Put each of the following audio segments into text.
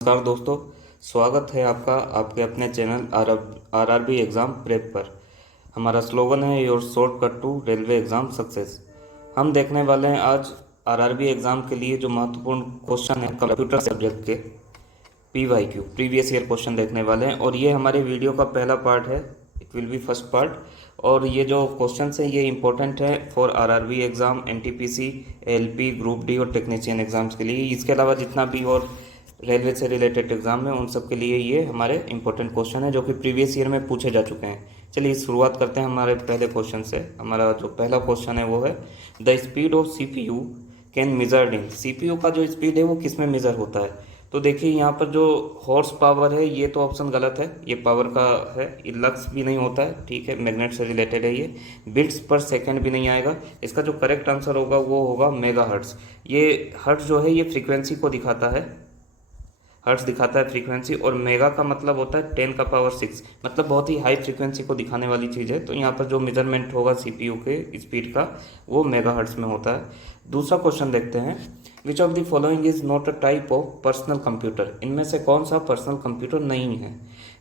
नमस्कार दोस्तों, स्वागत है आपका आपके अपने चैनल आरआरबी एग्ज़ाम प्रेप पर। हमारा स्लोगन है your shortcut to railway exam success. हम देखने वाले हैं आज आरआरबी एग्ज़ाम के लिए जो महत्वपूर्ण क्वेश्चन है कंप्यूटर सब्जेक्ट के पीवाईक्यू प्रीवियस ईयर क्वेश्चन देखने वाले हैं और ये हमारे वीडियो का पहला पार्ट है। It will be first part. और ये जो क्वेश्चन है ये इंपॉर्टेंट है for RRB exam, NTPC, LP, group D और टेक्नीशियन एग्ज़ाम्स के लिए। इसके अलावा जितना भी और रेलवे से रिलेटेड एग्जाम है उन सब के लिए ये हमारे इंपॉर्टेंट क्वेश्चन है जो कि प्रीवियस ईयर में पूछे जा चुके हैं। चलिए शुरुआत करते हैं हमारे पहले क्वेश्चन से। हमारा जो पहला क्वेश्चन है वो है the speed of CPU can measured in. CPU का जो स्पीड है वो किस में मेजर होता है? तो देखिए यहाँ पर जो हॉर्स पावर है ये तो ऑप्शन गलत है, ये पावर का है, ये लक्स भी नहीं होता है, ठीक है, मैग्नेट से रिलेटेड है ये। बिट्स पर सेकंड भी नहीं आएगा। इसका जो करेक्ट आंसर होगा वो होगा मेगा हर्ट्स। ये हर्ट्स जो है ये फ्रीक्वेंसी को दिखाता है, हर्ट्स दिखाता है फ्रीक्वेंसी, और मेगा का मतलब होता है 10⁶, मतलब बहुत ही हाई फ्रीक्वेंसी को दिखाने वाली चीज़ है। तो यहाँ पर जो मेजरमेंट होगा सीपीयू के स्पीड का वो मेगा हर्ट्स में होता है। दूसरा क्वेश्चन देखते हैं, विच of the following is not a type of personal computer. इनमें से कौन सा पर्सनल कंप्यूटर नहीं है?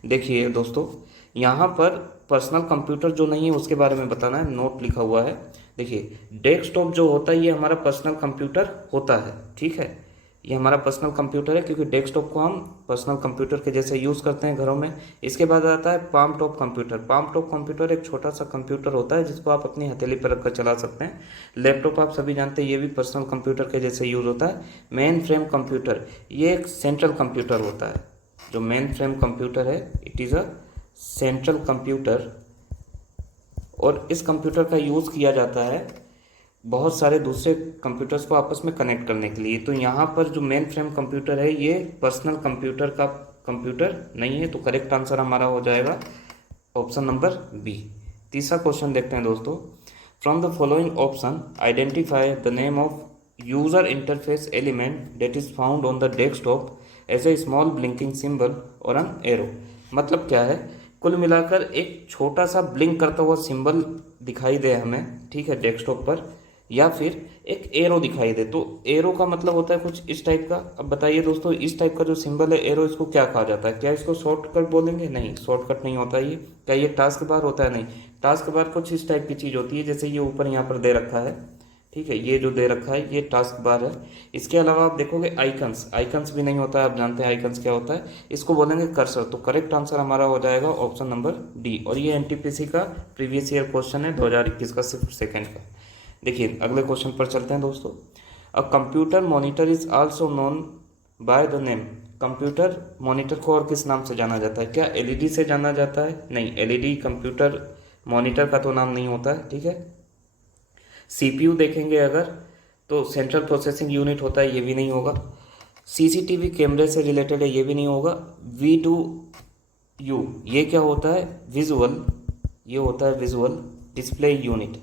देखिए दोस्तों, यहाँ पर पर्सनल कंप्यूटर जो नहीं है उसके बारे में बताना है, नोट लिखा हुआ है। देखिए डेस्कटॉप जो होता है ये हमारा पर्सनल कंप्यूटर होता है, ठीक है, ये हमारा पर्सनल कंप्यूटर है क्योंकि डेस्कटॉप को हम पर्सनल कंप्यूटर के जैसे यूज़ करते हैं घरों में। इसके बाद आता है palm top computer. Palm top computer एक छोटा सा कंप्यूटर होता है जिसको आप अपनी हथेली पर रखकर चला सकते हैं। लैपटॉप आप सभी जानते हैं ये भी पर्सनल कंप्यूटर के जैसे यूज़ होता है। मेन फ्रेम कंप्यूटर ये एक सेंट्रल कंप्यूटर होता है। जो मेन फ्रेम कंप्यूटर है it is a central computer, और इस कंप्यूटर का यूज़ किया जाता है बहुत सारे दूसरे कंप्यूटर्स को आपस में कनेक्ट करने के लिए। तो यहाँ पर जो मेन फ्रेम कंप्यूटर है ये पर्सनल कंप्यूटर का कंप्यूटर नहीं है। तो करेक्ट आंसर हमारा हो जाएगा ऑप्शन नंबर बी। तीसरा क्वेश्चन देखते हैं दोस्तों, from the following option identify the name of user interface element that is found on the desktop as a small blinking symbol और एन एरो। मतलब क्या है, कुल मिलाकर एक छोटा सा ब्लिंक करता हुआ सिंबल दिखाई दे हमें, ठीक है, डेस्कटॉप पर, या फिर एक एरो दिखाई दे। तो एरो का मतलब होता है कुछ इस टाइप का। अब बताइए दोस्तों, इस टाइप का जो सिंबल है एरो, इसको क्या कहा जाता है? क्या इसको शॉर्टकट बोलेंगे? नहीं, शॉर्टकट नहीं होता ये। क्या ये टास्क बार होता है? नहीं, टास्क बार कुछ इस टाइप की चीज़ होती है जैसे ये ऊपर यहाँ पर दे रखा है, ठीक है, ये जो दे रखा है ये टास्क बार है। इसके अलावा आप देखोगे आइकन्स, आइकन्स भी नहीं होता है। आप जानते हैं आइकन्स क्या होता है, इसको बोलेंगे कर्सर। तो करेक्ट आंसर हमारा हो जाएगा ऑप्शन नंबर डी। और ये एनटीपीसी का प्रीवियस ईयर क्वेश्चन है 2021 का, सिर्फ सेकेंड का। देखिए अगले क्वेश्चन पर चलते हैं दोस्तों। A computer monitor is also known by the name. Computer monitor को और किस नाम से जाना जाता है? क्या एलईडी से जाना जाता है? नहीं, एलईडी कंप्यूटर मॉनिटर का तो नाम नहीं होता है, ठीक है। सीपीयू देखेंगे अगर तो सेंट्रल प्रोसेसिंग यूनिट होता है, ये भी नहीं होगा। सीसीटीवी कैमरे से रिलेटेड है, ये भी नहीं होगा। वी डू यू ये क्या होता है? विजुअल, ये होता है विजुअल डिस्प्ले यूनिट,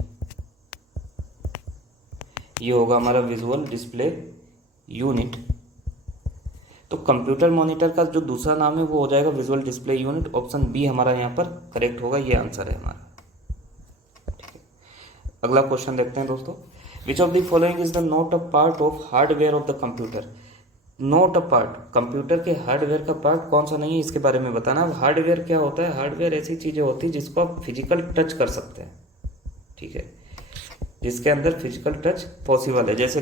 ये होगा हमारा विजुअल डिस्प्ले यूनिट। तो कंप्यूटर मॉनिटर का जो दूसरा नाम है वो हो जाएगा visual display unit. Option B हमारा यहाँ पर करेक्ट होगा, ये आंसर है हमारा, ठीक है। अगला क्वेश्चन देखते हैं दोस्तों, विच of the following is the not a part of hardware of the computer. Not a part, computer के हार्डवेयर का पार्ट कौन सा नहीं है इसके बारे में बताना। अब हार्डवेयर क्या होता है? हार्डवेयर ऐसी चीज़ें होती है जिसको आप फिजिकल टच कर सकते हैं, ठीक है, जिसके अंदर फिजिकल टच पॉसिबल है। जैसे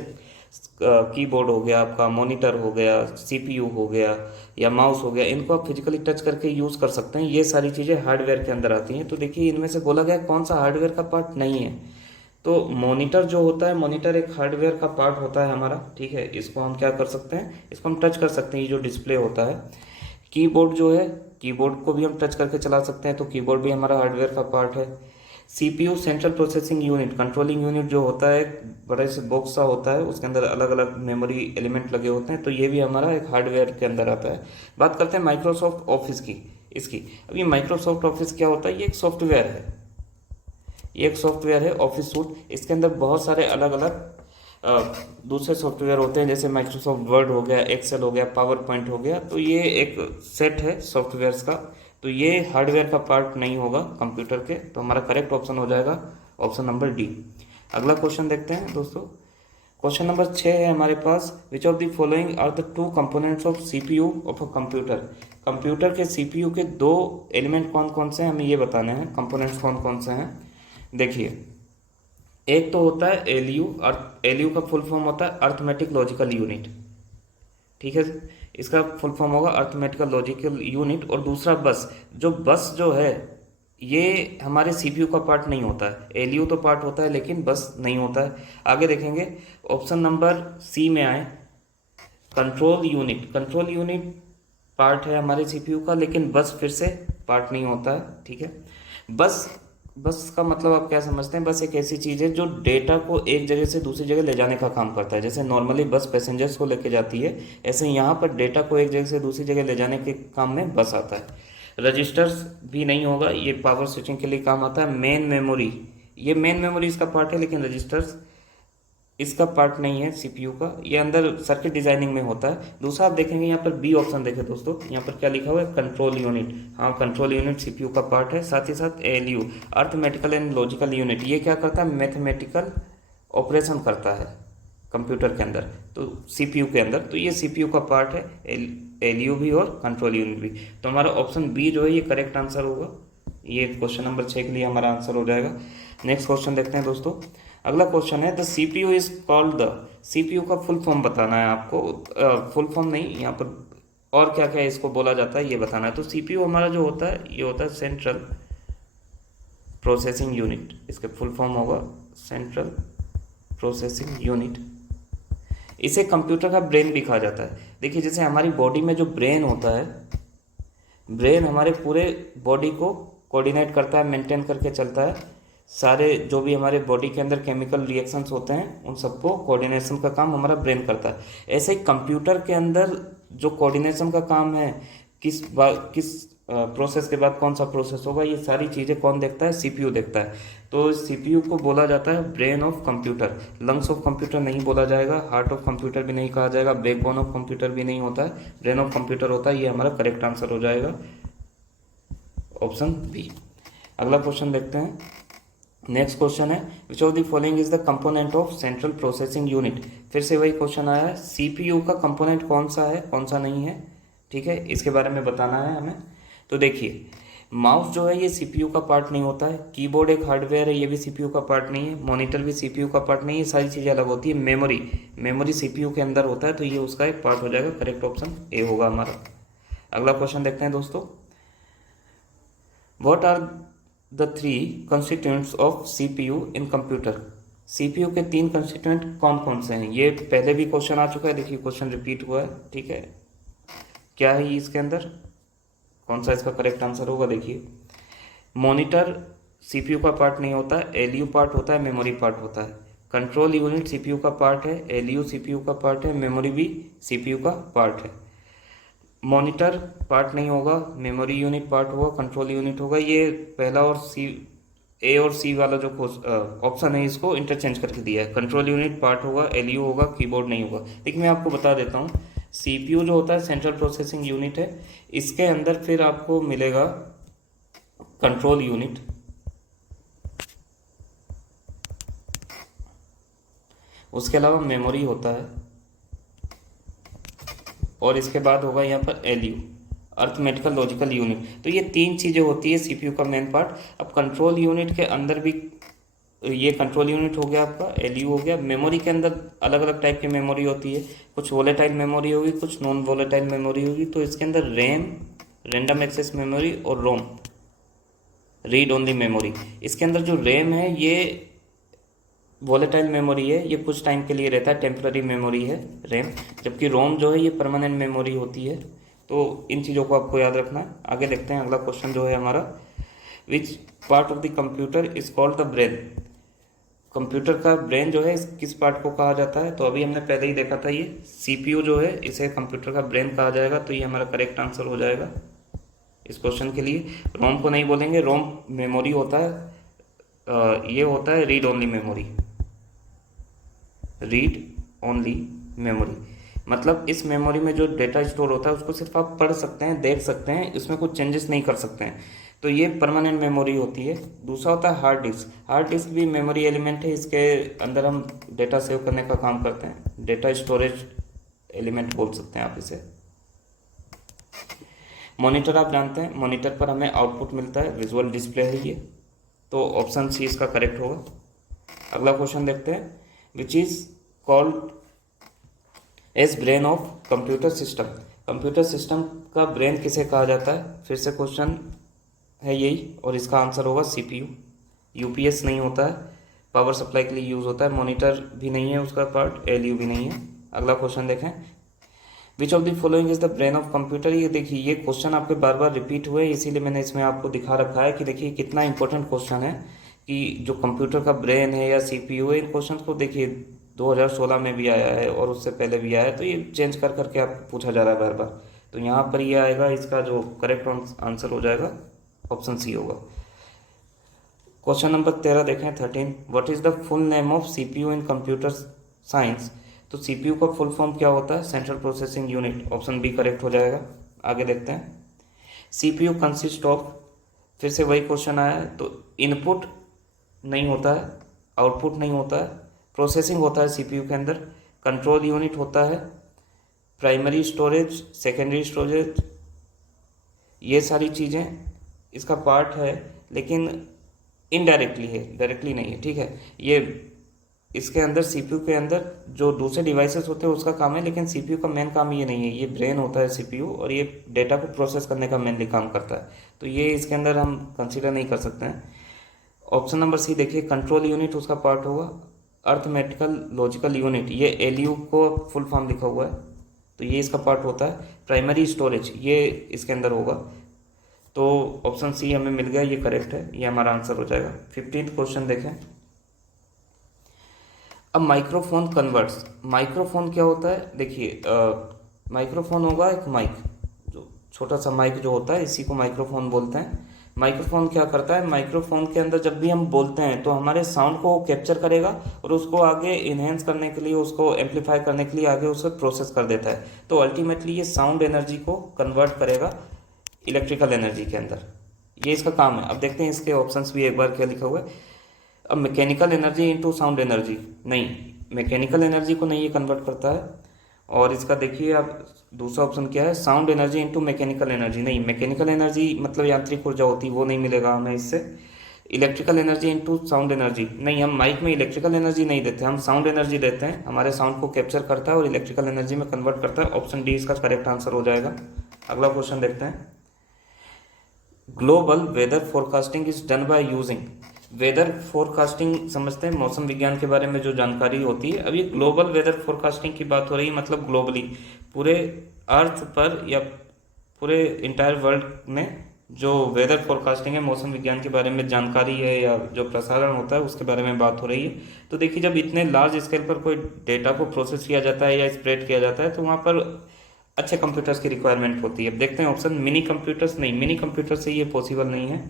कीबोर्ड हो गया आपका, मॉनिटर हो गया, सीपीयू हो गया या माउस हो गया, इनको आप फिजिकली टच करके यूज़ कर सकते हैं। ये सारी चीज़ें हार्डवेयर के अंदर आती हैं। तो देखिए इनमें से बोला गया कौन सा हार्डवेयर का पार्ट नहीं है। तो मॉनिटर जो होता है, मॉनिटर एक हार्डवेयर का पार्ट होता है हमारा, ठीक है, इसको हम क्या कर सकते हैं, इसको हम टच कर सकते हैं, ये जो डिस्प्ले होता है। कीबोर्ड जो है, कीबोर्ड को भी हम टच करके चला सकते हैं, तो कीबोर्ड भी हमारा हार्डवेयर का पार्ट है। CPU central processing unit, controlling unit जो होता है, बड़े से बॉक्स सा होता है, उसके अंदर अलग अलग मेमोरी एलिमेंट लगे होते हैं, तो ये भी हमारा एक हार्डवेयर के अंदर आता है। बात करते हैं माइक्रोसॉफ्ट ऑफिस की, इसकी। अब ये माइक्रोसॉफ्ट ऑफिस क्या होता है? ये एक सॉफ्टवेयर है, ये एक सॉफ्टवेयर है ऑफिस सूट। इसके अंदर बहुत सारे अलग अलग दूसरे सॉफ्टवेयर होते हैं, जैसे माइक्रोसॉफ्ट वर्ड हो गया, एक्सेल हो गया, पावर पॉइंट हो गया। तो ये एक सेट है सॉफ्टवेयर्स का, तो ये हार्डवेयर का पार्ट नहीं होगा कंप्यूटर के। तो हमारा करेक्ट ऑप्शन हो जाएगा ऑप्शन नंबर डी। अगला क्वेश्चन देखते हैं दोस्तों, क्वेश्चन नंबर 6 है हमारे पास, which of the following are the two components of CPU of a computer. Computer के सीपीयू के दो एलिमेंट कौन कौन से हैं हमें ये बताने हैं, कंपोनेंट्स कौन कौन से हैं। देखिए, एक तो होता है एलयू, और एलयू का फुल फॉर्म होता है अर्थमेटिक लॉजिकल यूनिट, ठीक है, इसका फुल फॉर्म होगा अर्थमेटिकल लॉजिकल यूनिट। और दूसरा बस, जो बस जो है ये हमारे सीपीयू का पार्ट नहीं होता है, एलयू तो पार्ट होता है लेकिन बस नहीं होता है। आगे देखेंगे, ऑप्शन नंबर सी में आए, control unit. Control unit part है हमारे सीपीयू का, लेकिन बस फिर से पार्ट नहीं होता है, ठीक है। बस बस का मतलब आप क्या समझते हैं, बस एक ऐसी चीज़ है जो डेटा को एक जगह से दूसरी जगह ले जाने का काम करता है। जैसे नॉर्मली बस पैसेंजर्स को लेके जाती है, ऐसे यहाँ पर डेटा को एक जगह से दूसरी जगह ले जाने के काम में बस आता है। रजिस्टर्स भी नहीं होगा, ये पावर स्विचिंग के लिए काम आता है। मेन मेमोरी, ये मेन मेमोरी इसका पार्ट है, लेकिन रजिस्टर्स इसका पार्ट नहीं है सीपीयू का, ये अंदर सर्किट डिजाइनिंग में होता है। दूसरा आप देखेंगे यहाँ पर बी ऑप्शन देखें दोस्तों, यहाँ पर क्या लिखा हुआ है, कंट्रोल यूनिट। हाँ, कंट्रोल यूनिट सीपीयू का पार्ट है। साथ ही साथ ALU, arithmetical and logical unit, ये क्या करता है, मैथमेटिकल ऑपरेशन करता है कंप्यूटर के अंदर, तो सीपीयू के अंदर, तो ये सीपीयू का पार्ट है, एलयू भी और कंट्रोल यूनिट भी। तो हमारा ऑप्शन बी जो है ये करेक्ट आंसर होगा, ये क्वेश्चन नंबर 6 के लिए हमारा आंसर हो जाएगा। नेक्स्ट क्वेश्चन देखते हैं दोस्तों। अगला क्वेश्चन है, the CPU is called the, CPU का फुल फॉर्म बताना है आपको, फुल फॉर्म नहीं, यहाँ पर और क्या क्या इसको बोला जाता है ये बताना है। तो सीपीयू हमारा जो होता है ये होता है सेंट्रल प्रोसेसिंग यूनिट, इसके फुल फॉर्म होगा सेंट्रल प्रोसेसिंग यूनिट। इसे कंप्यूटर का ब्रेन भी कहा जाता है। देखिए, जैसे हमारी बॉडी में जो ब्रेन होता है, ब्रेन हमारे पूरे बॉडी को कोऑर्डिनेट करता है, मेंटेन करके चलता है, सारे जो भी हमारे बॉडी के अंदर केमिकल रिएक्शंस होते हैं उन सबको कोऑर्डिनेशन का काम हमारा ब्रेन करता है। ऐसे ही कंप्यूटर के अंदर जो कोऑर्डिनेशन का काम है, किस प्रोसेस के बाद कौन सा प्रोसेस होगा, ये सारी चीज़ें कौन देखता है, सीपीयू देखता है। तो सीपीयू को बोला जाता है brain of computer. Lungs of computer नहीं बोला जाएगा, हार्ट ऑफ कंप्यूटर भी नहीं कहा जाएगा, बैकबोन ऑफ कंप्यूटर भी नहीं होता है, ब्रेन ऑफ कंप्यूटर होता है। ये हमारा करेक्ट आंसर हो जाएगा, ऑप्शन बी। अगला क्वेश्चन देखते हैं। नेक्स्ट क्वेश्चन है, विच of the following is the component of central processing unit. फिर से वही क्वेश्चन आया है, सीपीयू का कंपोनेंट कौन सा है कौन सा नहीं है, ठीक है, इसके बारे में बताना है हमें। तो देखिए, माउस जो है ये सीपीयू का पार्ट नहीं होता है, कीबोर्ड एक हार्डवेयर है, ये भी सीपीयू का पार्ट नहीं है, मॉनिटर भी सीपीयू का पार्ट नहीं है, सारी चीज़ें अलग होती है। मेमोरी सीपीयू के अंदर होता है, तो ये उसका एक पार्ट हो जाएगा, करेक्ट ऑप्शन ए होगा हमारा। अगला क्वेश्चन देखते हैं दोस्तों, what are the 3 constituents of CPU in computer. CPU के 3 कंस्टिट्यूएंट कौन कौन से हैं, ये पहले भी क्वेश्चन आ चुका है, देखिए क्वेश्चन रिपीट हुआ है, ठीक है। क्या है ये इसके अंदर, कौन सा इसका करेक्ट आंसर होगा। देखिए, मॉनिटर सीपीयू का पार्ट नहीं होता है, एलयू पार्ट होता है, मेमोरी पार्ट होता है। कंट्रोल यूनिट सीपीयू का पार्ट है, एलयू सीपीयू का पार्ट है, मेमोरी भी सीपीयू का पार्ट है। मॉनिटर पार्ट नहीं होगा, मेमोरी यूनिट पार्ट होगा, कंट्रोल यूनिट होगा। ये पहला और सी, ए और सी वाला जो ऑप्शन है इसको इंटरचेंज करके दिया है। कंट्रोल यूनिट पार्ट होगा, एलयू होगा, कीबोर्ड नहीं होगा। लेकिन मैं आपको बता देता हूँ, सीपीयू जो होता है सेंट्रल प्रोसेसिंग यूनिट है, इसके अंदर फिर आपको मिलेगा कंट्रोल यूनिट, उसके अलावा मेमोरी होता है, और इसके बाद होगा यहाँ पर एलयू, अर्थमेटिकल लॉजिकल यूनिट। तो ये 3 चीज़ें होती है सीपीयू का मेन पार्ट। अब कंट्रोल यूनिट के अंदर भी, ये कंट्रोल यूनिट हो गया आपका, एलयू हो गया। मेमोरी के अंदर अलग अलग टाइप की मेमोरी होती है, कुछ वोलेटाइल मेमोरी होगी, कुछ नॉन वोलेटाइल मेमोरी होगी। तो इसके अंदर रैम, रैंडम एक्सेस मेमोरी, और रोम, रीड ओनली मेमोरी। इसके अंदर जो रैम है ये वोलेटाइल मेमोरी है, ये कुछ टाइम के लिए रहता है, टेम्पररी मेमोरी है रैम, जबकि रोम जो है ये परमानेंट मेमोरी होती है। तो इन चीज़ों को आपको याद रखना है। आगे देखते हैं, अगला क्वेश्चन जो है हमारा, which part of the computer is called the brain. Computer का ब्रेन जो है किस पार्ट को कहा जाता है, तो अभी हमने पहले ही देखा था, ये सीपीयू जो है इसे कंप्यूटर का ब्रेन कहा जाएगा। तो ये हमारा करेक्ट आंसर हो जाएगा इस क्वेश्चन के लिए। रोम को नहीं बोलेंगे, रोम मेमोरी होता है, ये होता है read only memory, read only memory. मतलब इस मेमोरी में जो डेटा स्टोर होता है उसको सिर्फ आप पढ़ सकते हैं, देख सकते हैं, इसमें कुछ चेंजेस नहीं कर सकते हैं। तो ये परमानेंट मेमोरी होती है। दूसरा होता है हार्ड डिस्क। हार्ड डिस्क भी मेमोरी एलिमेंट है, इसके अंदर हम डेटा सेव करने का काम करते हैं, डेटा स्टोरेज एलिमेंट बोल सकते हैं आप इसे। मॉनिटर आप जानते हैं, मॉनिटर पर हमें आउटपुट मिलता है, विजुअल डिस्प्ले है ये, तो ऑप्शन सी इसका करेक्ट होगा। अगला क्वेश्चन देखते हैं, which is called as brain of computer system. Computer system का ब्रेन किसे कहा जाता है? फिर से क्वेश्चन है यही, और इसका आंसर होगा सीपीयू। यूपीएस नहीं होता है, पावर सप्लाई के लिए यूज होता है। मॉनिटर भी नहीं है उसका पार्ट, एलयू भी नहीं है। अगला क्वेश्चन देखें, विच of the following is the brain of computer. ये देखिए, ये क्वेश्चन आपके बार बार रिपीट हुए, इसीलिए मैंने इसमें आपको दिखा रखा है कि देखिए कितना इंपॉर्टेंट क्वेश्चन है, कि जो कंप्यूटर का ब्रेन है या सीपीयू है, इन क्वेश्चन को देखिए 2016 में भी आया है और उससे पहले भी आया है, तो ये चेंज कर करके आपको पूछा जा रहा है बार बार। तो यहाँ पर ये आएगा, इसका जो करेक्ट आंसर हो जाएगा ऑप्शन सी होगा। क्वेश्चन नंबर 13 देखें, 13, what is the full name of CPU in computer science. तो सीपीयू का फुल फॉर्म क्या होता है? Central processing unit. Option B correct हो जाएगा। आगे देखते हैं, सीपीयू कंसिस्ट ऑफ, फिर से वही क्वेश्चन आया है, तो इनपुट नहीं होता है, आउटपुट नहीं होता है, प्रोसेसिंग होता है सीपीयू के अंदर, कंट्रोल यूनिट होता है, प्राइमरी स्टोरेज, सेकेंडरी स्टोरेज, ये सारी चीज़ें इसका पार्ट है, लेकिन इनडायरेक्टली है, डायरेक्टली नहीं है, ठीक है। ये इसके अंदर सीपीयू के अंदर जो दूसरे डिवाइसेस होते हैं उसका काम है, लेकिन सीपीयू का मेन काम ये नहीं है। ये ब्रेन होता है सीपीयू, और ये डेटा को प्रोसेस करने का मेनली काम करता है, तो ये इसके अंदर हम कंसिडर नहीं कर सकते हैं। ऑप्शन नंबर सी देखिए, कंट्रोल यूनिट उसका पार्ट होगा, अर्थमेटिकल लॉजिकल यूनिट, ये एलयू को फुल फॉर्म लिखा हुआ है, तो ये इसका पार्ट होता है। प्राइमरी स्टोरेज ये इसके अंदर होगा, तो ऑप्शन सी हमें मिल गया, ये करेक्ट है, ये हमारा आंसर हो जाएगा। 15th क्वेश्चन देखें, अब माइक्रोफोन कन्वर्ट्स। माइक्रोफोन क्या होता है? देखिए, माइक्रोफोन होगा एक माइक, जो छोटा सा माइक जो होता है, इसी को माइक्रोफोन बोलते हैं। माइक्रोफोन क्या करता है? माइक्रोफोन के अंदर जब भी हम बोलते हैं तो हमारे साउंड को कैप्चर करेगा और उसको आगे इन्हेंस करने के लिए, उसको एम्पलीफाई करने के लिए आगे उसे प्रोसेस कर देता है। तो अल्टीमेटली ये साउंड एनर्जी को कन्वर्ट करेगा इलेक्ट्रिकल एनर्जी के अंदर, ये इसका काम है। अब देखते हैं इसके ऑप्शंस भी एक बार क्या लिखा हुआ है। अब mechanical energy into sound energy, नहीं, मैकेनिकल एनर्जी को नहीं ये कन्वर्ट करता है। और इसका देखिए आप दूसरा ऑप्शन क्या है, sound energy into mechanical energy, नहीं, मैकेनिकल एनर्जी मतलब यांत्रिक ऊर्जा होती है, वो नहीं मिलेगा हमें इससे। Electrical energy into sound energy, नहीं, हम माइक में इलेक्ट्रिकल एनर्जी नहीं देते, हम साउंड एनर्जी देते हैं, हमारे साउंड को कैप्चर करता है और इलेक्ट्रिकल एनर्जी में कन्वर्ट करता है। ऑप्शन डी इसका करेक्ट आंसर हो जाएगा। अगला क्वेश्चन देखते हैं, global weather forecasting is done by using. Weather forecasting समझते हैं, मौसम विज्ञान के बारे में जो जानकारी होती है। अब ये ग्लोबल वेदर फोरकास्टिंग की बात हो रही है, मतलब ग्लोबली पूरे अर्थ पर या पूरे इंटायर वर्ल्ड में जो वेदर फोरकास्टिंग है, मौसम विज्ञान के बारे में जानकारी है या जो प्रसारण होता है उसके बारे में बात हो रही है। तो देखिए, जब इतने लार्ज स्केल पर कोई डेटा को प्रोसेस किया जाता है या स्प्रेड किया जाता है, तो वहाँ पर अच्छे कंप्यूटर्स की रिक्वायरमेंट होती है। देखते हैं ऑप्शन, मिनी कंप्यूटर्स, नहीं, मिनी कंप्यूटर से ये पॉसिबल नहीं है।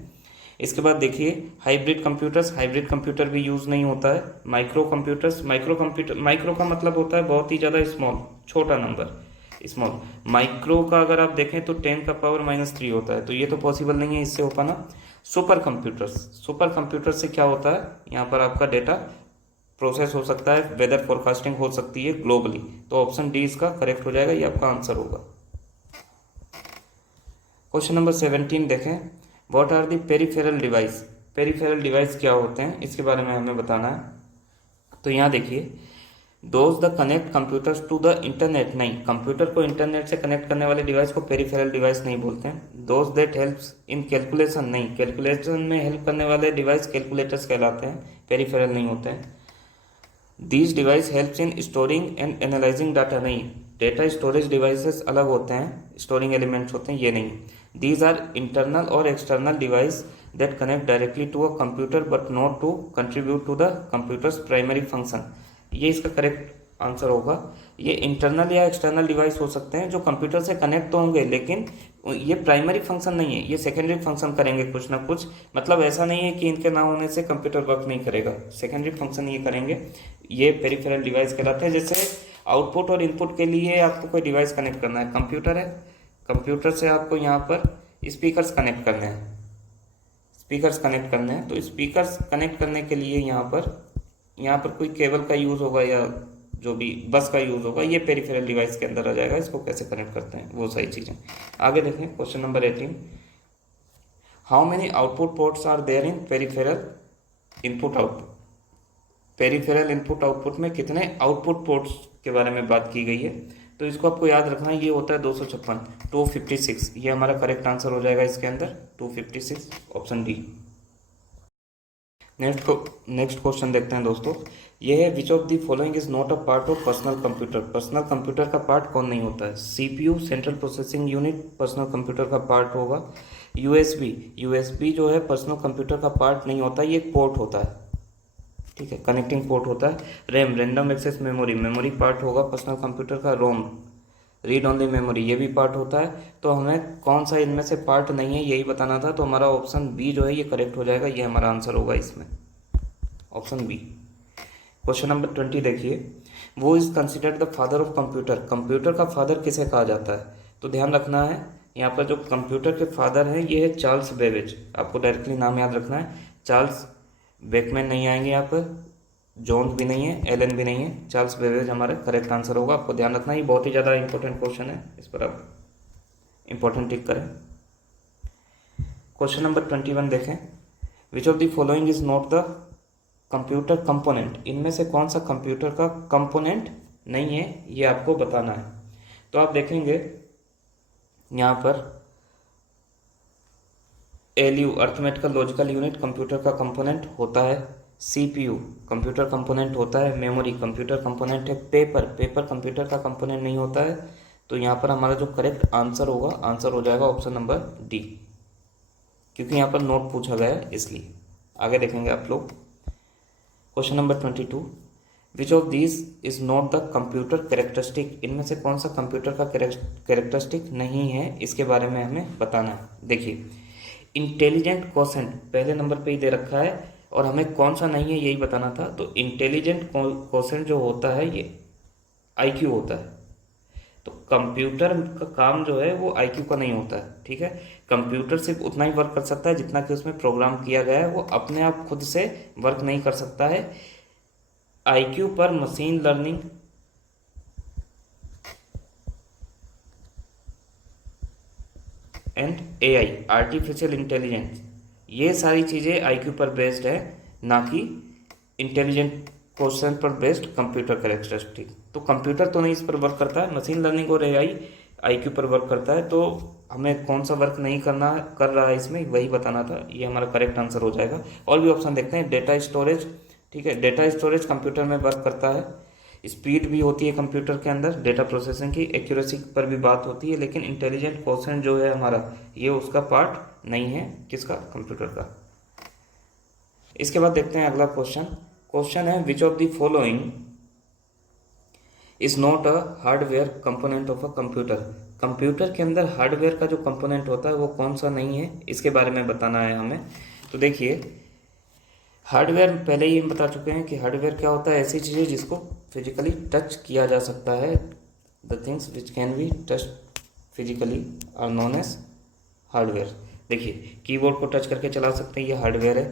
इसके बाद देखिए हाइब्रिड कंप्यूटर्स, हाइब्रिड कंप्यूटर भी यूज़ नहीं होता है। माइक्रो कंप्यूटर्स, माइक्रो का मतलब होता है बहुत ही ज़्यादा स्मॉल, छोटा नंबर, स्मॉल। माइक्रो का अगर आप देखें तो 10 का पावर -3 होता है, तो ये तो पॉसिबल नहीं है इससे हो पाना। सुपर कंप्यूटर्स, सुपर कंप्यूटर से क्या होता है, यहाँ पर आपका डेटा प्रोसेस हो सकता है, वेदर फोरकास्टिंग हो सकती है ग्लोबली, तो ऑप्शन डी इसका करेक्ट हो जाएगा, ये आपका आंसर होगा। क्वेश्चन नंबर 17 देखें, what are the peripheral device. Peripheral device क्या होते हैं, इसके बारे में हमें बताना है। तो यहाँ देखिए, those the connect computers to the internet, नहीं, कंप्यूटर को इंटरनेट से कनेक्ट करने वाले डिवाइस को पेरिफेरल डिवाइस नहीं बोलते हैं। Those that helps in calculation, नहीं, कैलकुलेशन में हेल्प करने वाले डिवाइस कैलकुलेटर्स कहलाते हैं, पेरिफेरल नहीं होते हैं। These device helps in storing and analysing data, नहीं, डेटा स्टोरेज डिवाइसेस अलग होते हैं, स्टोरिंग एलिमेंट्स होते हैं, ये नहीं। दीज आर इंटरनल और external device that connect directly to a computer but not to contribute to the computer's primary function, ये इसका करेक्ट आंसर होगा। ये इंटरनल या एक्सटर्नल डिवाइस हो सकते हैं जो कंप्यूटर से कनेक्ट तो होंगे, लेकिन ये प्राइमरी फंक्शन नहीं है, ये सेकेंडरी फंक्शन करेंगे कुछ ना कुछ। मतलब ऐसा नहीं है कि इनके ना होने से कंप्यूटर वर्क नहीं करेगा, सेकेंडरी फंक्शन ये करेंगे, ये पेरिफेरल डिवाइस कहलाते हैं। जैसे आउटपुट और इनपुट के लिए आपको कोई डिवाइस कनेक्ट करना है, कंप्यूटर है, कंप्यूटर से आपको यहाँ पर स्पीकर्स कनेक्ट करने हैं, स्पीकर्स कनेक्ट करने हैं। तो स्पीकर्स कनेक्ट करने के लिए यहाँ पर कोई केबल का यूज़ होगा या जो भी बस का यूज़ होगा, ये पेरिफेरल डिवाइस के अंदर आ जाएगा। इसको कैसे कनेक्ट करते हैं वो सारी चीज़ें आगे देखें। Question number 18, how many output ports are there in peripheral input output. Peripheral input output में कितने आउटपुट पोर्ट्स के बारे में बात की गई है। तो इसको आपको याद रखना है, ये होता है 256, 256। ये हमारा करेक्ट आंसर हो जाएगा इसके अंदर 256, ऑप्शन डी। नेक्स्ट क्वेश्चन देखते हैं दोस्तों। ये है विच of the following is not a part of personal computer. Personal computer का पार्ट कौन नहीं होता है। CPU, central processing unit personal computer का पार्ट होगा। यूएसबी जो है पर्सनल कंप्यूटर का पार्ट नहीं होता, ये एक पोर्ट होता है, ठीक है, कनेक्टिंग पोर्ट होता है। RAM, random access memory part होगा पर्सनल कंप्यूटर का। ROM, read on the memory, ये भी पार्ट होता है। तो हमें कौन सा इनमें से पार्ट नहीं है यही बताना था, तो हमारा ऑप्शन बी जो है ये करेक्ट हो जाएगा, ये हमारा आंसर होगा इसमें, ऑप्शन बी। क्वेश्चन नंबर 20 देखिए, वो is considered the father of computer. Computer का फादर किसे कहा जाता है। तो ध्यान रखना है, यहाँ पर जो कंप्यूटर के फादर हैं ये है चार्ल्स बेबेज। आपको डायरेक्टली नाम याद रखना है, चार्ल्स बेकमैन नहीं आएंगे यहाँ पर, जोन्स भी नहीं है, एलन भी नहीं है, चार्ल्स बेबेज हमारा करेक्ट आंसर होगा। आपको ध्यान रखना है, ये बहुत ही ज़्यादा इंपॉर्टेंट क्वेश्चन है, इस पर आप इंपॉर्टेंट टिक करें। क्वेश्चन नंबर 21 देखें, विच of the following is not the computer component. इनमें से कौन सा कंप्यूटर का कंपोनेंट नहीं है ये आपको बताना है। तो आप देखेंगे यहाँ पर ALU, arithmetical logical unit computer का कंपोनेंट होता है। सीपीयू कंप्यूटर कंपोनेंट होता है। मेमोरी कंप्यूटर कंपोनेंट है। पेपर कंप्यूटर का कंपोनेंट नहीं होता है। तो यहाँ पर हमारा जो करेक्ट आंसर होगा, आंसर हो जाएगा ऑप्शन नंबर डी, क्योंकि यहाँ पर नोट पूछा गया है इसलिए। आगे देखेंगे आप लोग। Question number 22, which of these is not the computer characteristic. इनमें से कौन सा कंप्यूटर का कैरेक्टरिस्टिक नहीं है, इसके बारे में हमें बताना है। देखिए, इंटेलिजेंट क्वोशेंट पहले नंबर पे ही दे रखा है और हमें कौन सा नहीं है यही बताना था। तो इंटेलिजेंट क्वोशेंट जो होता है ये आईक्यू होता है। तो कंप्यूटर का काम जो है वो आईक्यू का नहीं होता है, ठीक है। कंप्यूटर सिर्फ उतना ही वर्क कर सकता है जितना कि उसमें प्रोग्राम किया गया है, वो अपने आप खुद से वर्क नहीं कर सकता है। आईक्यू पर machine learning and AI, artificial intelligence, ये सारी चीज़ें आईक्यू पर बेस्ड है, ना कि इंटेलिजेंट क्वेश्चन पर बेस्ड कंप्यूटर कैरेक्टरिस्टिक। तो कंप्यूटर तो नहीं इस पर वर्क करता है, मशीन लर्निंग और एआई आईक्यू पर वर्क करता है। तो हमें कौन सा वर्क नहीं कर रहा है इसमें, वही बताना था, ये हमारा करेक्ट आंसर हो जाएगा। और भी ऑप्शन देखते हैं। डेटा स्टोरेज, ठीक है, डेटा स्टोरेज कंप्यूटर में वर्क करता है। स्पीड भी होती है कंप्यूटर के अंदर, डेटा प्रोसेसिंग की, एक्यूरेसी पर भी बात होती है, लेकिन इंटेलिजेंट क्वेश्चन जो है हमारा, ये उसका पार्ट नहीं है, किसका, कंप्यूटर का। इसके बाद देखते हैं अगला क्वेश्चन है विच of the following is not a hardware component of a computer. Computer के अंदर हार्डवेयर का जो कंपोनेंट होता है वो कौन सा नहीं है, इसके बारे में बताना है हमें। तो देखिए, हार्डवेयर पहले ही हम बता चुके हैं कि हार्डवेयर क्या होता है, ऐसी चीज़ें जिसको फिजिकली टच किया जा सकता है। The things which can be touch physically are known as hardware. देखिए, कीबोर्ड को टच करके चला सकते हैं, ये हार्डवेयर है।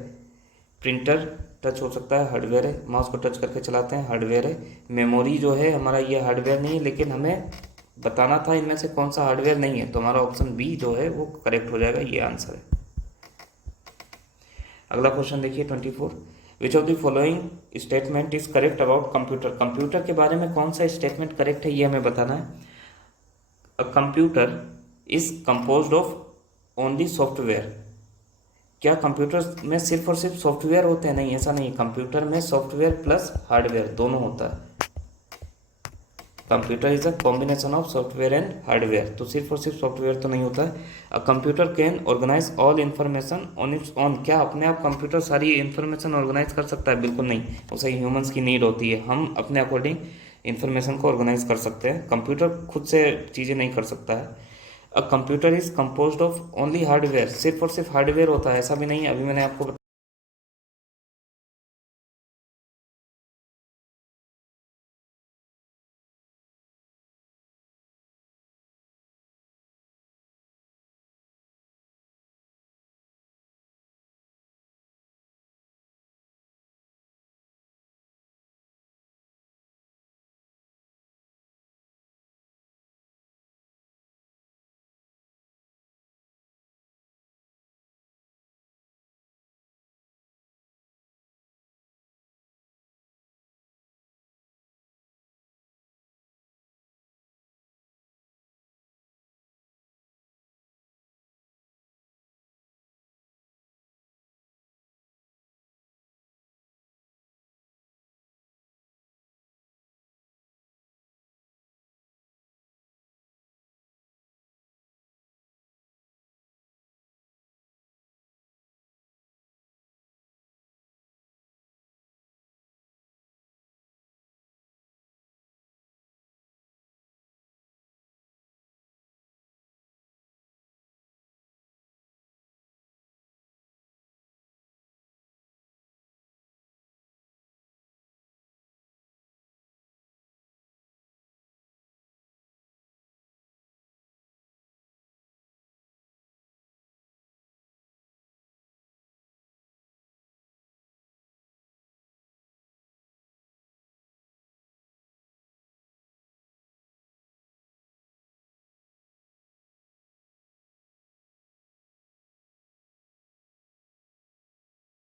प्रिंटर टच हो सकता है, हार्डवेयर है। माउस को टच करके चलाते हैं, हार्डवेयर है। मेमोरी जो है हमारा, ये हार्डवेयर नहीं है, लेकिन हमें बताना था इनमें से कौन सा हार्डवेयर नहीं है। तो हमारा ऑप्शन बी जो है वो करेक्ट हो जाएगा, ये आंसर है। अगला क्वेश्चन देखिए 24, विच of the following statement is correct about computer. Computer के बारे में कौन सा स्टेटमेंट करेक्ट है ये हमें बताना है। A computer is composed of only software. क्या कंप्यूटर में सिर्फ और सिर्फ सॉफ्टवेयर होते हैं? नहीं, ऐसा नहीं है। कंप्यूटर में सॉफ्टवेयर प्लस हार्डवेयर दोनों होता है। Computer is a combination of software and hardware. तो सिर्फ और सिर्फ सॉफ्टवेयर तो नहीं होता है। A computer can organise all information on its own. क्या अपने आप कंप्यूटर सारी इन्फॉर्मेशन ऑर्गेनाइज कर सकता है? बिल्कुल नहीं, उसे ह्यूमंस की नीड होती है। हम अपने अकॉर्डिंग इन्फॉर्मेशन को ऑर्गेनाइज कर सकते हैं, कंप्यूटर खुद से चीज़ें नहीं कर सकता है। A computer is composed of only hardware. सिर्फ और सिर्फ हार्डवेयर होता है ऐसा भी नहीं है। अभी मैंने आपको